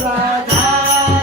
Radha